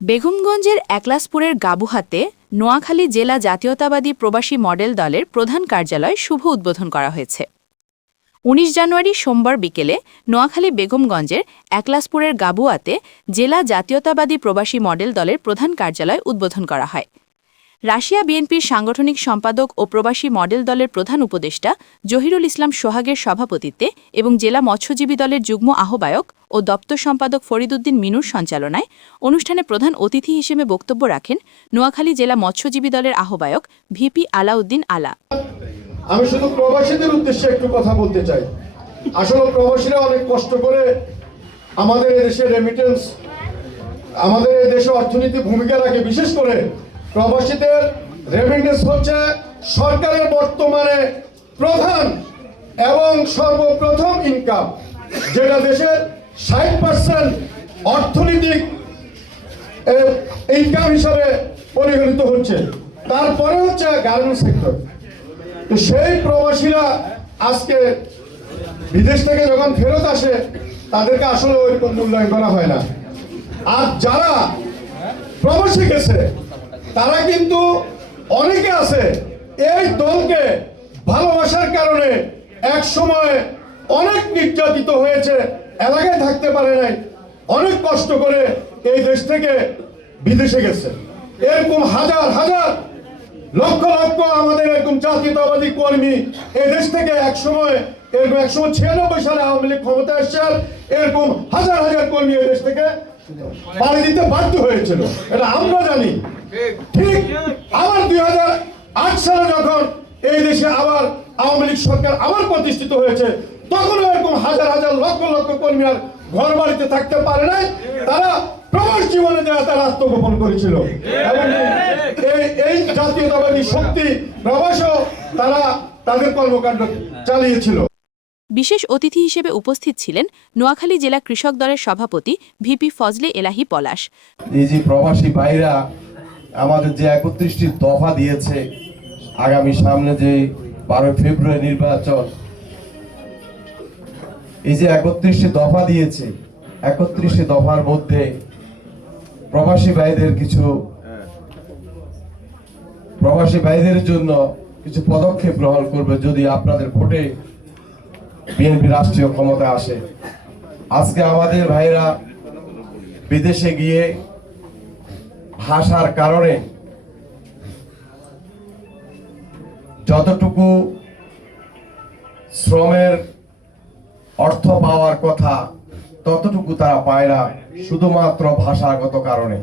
বেগমগঞ্জের একলাসপুরের গাবুহাতে নোয়াখালী জেলা জাতীয়তাবাদী প্রবাসী মডেল দলের প্রধান কার্যালয় শুভ উদ্বোধন করা হয়েছে। ১৯ জানুয়ারি সোমবার বিকেলে নোয়াখালী বেগমগঞ্জের একলাসপুরের গাবুয়াতে জেলা জাতীয়তাবাদী প্রবাসী মডেল দলের প্রধান কার্যালয় উদ্বোধন করা হয়। রাশিয়া বিএনপির সাংগঠনিক সম্পাদক ও প্রবাসী মডেল দলের প্রধান উপদেষ্টা জহিরুল ইসলাম সোহাগের সভাপতিত্বে এবং জেলা মৎস্যজীবী দলের যুগ্ম আহ্বায়ক ও দপ্তর সম্পাদক ফরিদউদ্দিন মিনুর সঞ্চালনায় অনুষ্ঠানে প্রধান অতিথি হিসেবে বক্তব্য রাখেন নোয়াখালী জেলা মৎস্যজীবী দলের আহ্বায়ক ভিপি আলাউদ্দিন আলা। আমি শুধু প্রবাসীদের উদ্দেশ্যে একটু কথা বলতে চাই। আসলে প্রবাসীরা অনেক কষ্ট করে আমাদের দেশের রেমিটেন্স, আমাদের এই দেশে অর্থনীতি ভূমিকা রাখে। বিশেষ করে প্রবাসীদের রেমিটেন্স হচ্ছে সরকারের বর্তমানে প্রধান এবং সর্বপ্রথম ইনকাম, যেটা দেশের 60% অর্থনৈতিক ইনকাম হিসাবে পরিগণিত হচ্ছে। তারপরে হচ্ছে গার্মেন্টস সেক্টর। তো সেই প্রবাসীরা আজকে বিদেশ থেকে যখন ফেরত আসে তাদেরকে আসলে ওইরকম মূল্যায়ন করা হয় না। আর যারা প্রবাসী গেছে তারা কিন্তু অনেকে আছে এই দলকে ভালোবাসার কারণে এক সময় অনেক নির্যাতিত হয়েছে, এলাকায় থাকতে পারে নাই, অনেক কষ্ট করে এই দেশ থেকে বিদেশে গেছে। এরকম হাজার হাজার লক্ষ লক্ষ আমাদের এরকম জাতীয়তাবাদী কর্মী এই দেশ থেকে একসময় ১৯৯৬ সালে আওয়ামী লীগ ক্ষমতায় আসছে, এরকম হাজার হাজার কর্মী এই দেশ থেকে পাড়ি দিতে বাধ্য হয়েছিল, এটা আমরা জানি। ঠিক আবার ২০০৮ সালে যখন এই দেশে আবার আওয়ামী লীগ সরকার আবার প্রতিষ্ঠিত হয়েছে, তখন এরকম হাজার হাজার লক্ষ লক্ষ কর্মী আর ঘর বাড়িতে থাকতে পারে নাই, তারা প্রবাস জীবনে তারা আত্মগোপন করেছিল। এবং এই জাতীয়তাবাদী শক্তি প্রবাসও তারা তাদের কর্মকাণ্ড চালিয়েছিল। বিশেষ অতিথি হিসেবে উপস্থিত ছিলেন নোয়াখালী জেলা কৃষক দলের সভাপতি ভিপি ফজলে এলাহি পলাশ। এই যে প্রবাসী ভাইরা আমাদের যে ৩১টি দফা দিয়েছে, আগামী সামনে যে ১২ ফেব্রুয়ারি নির্বাচন, এই যে ৩১টি দফা দিয়েছে, ৩১টি দফার মধ্যে প্রবাসী ভাইদের জন্য কিছু পদক্ষেপ গ্রহণ করবে যদি আপনাদের ভোটে বিএনপি রাষ্ট্রীয় ক্ষমতা আসে। আজকে আমাদের ভাইরা বিদেশে গিয়ে ভাষার কারণে যতটুকু শ্রমের অর্থ পাওয়ার কথা ততটুকু তারা পায় না, শুধুমাত্র ভাষাগত কারণে।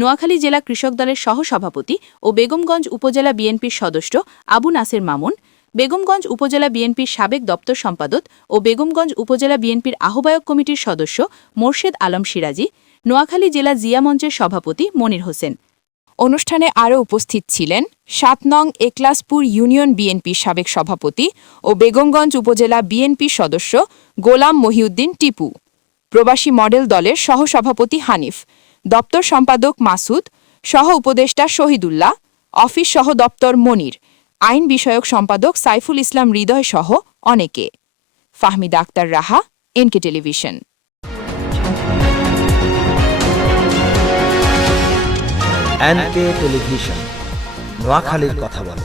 নোয়াখালী জেলা কৃষক দলের সহসভাপতি ও বেগমগঞ্জ উপজেলা বিএনপির সদস্য আবু নাসের মামুন, বেগমগঞ্জ উপজেলা বিএনপির সাবেক দপ্তর সম্পাদক ও বেগমগঞ্জ উপজেলা বিএনপির আহ্বায়ক কমিটির সদস্য মোর্শেদ আলম সিরাজি, নোয়াখালী জেলা জিয়া মঞ্চের সভাপতি মনির হোসেন। অনুষ্ঠানে আরও উপস্থিত ছিলেন ৭ নং একলাসপুর ইউনিয়ন বিএনপির সাবেক সভাপতি ও বেগমগঞ্জ উপজেলা বিএনপির সদস্য গোলাম মহিউদ্দিন টিপু, প্রবাসী মডেল দলের সহসভাপতি হানিফ, দপ্তর সম্পাদক মাসুদ, সহ উপদেষ্টা শহীদুল্লাহ, অফিস সহ দপ্তর মনির, আইন বিষয়ক সম্পাদক সাইফুল ইসলাম হৃদয় সহ অনেকে। ফাহমিদা আক্তার রাহা, এনকে টেলিভিশন। এনকে টেলিভিশন, নোয়াখালীর কথা বলে।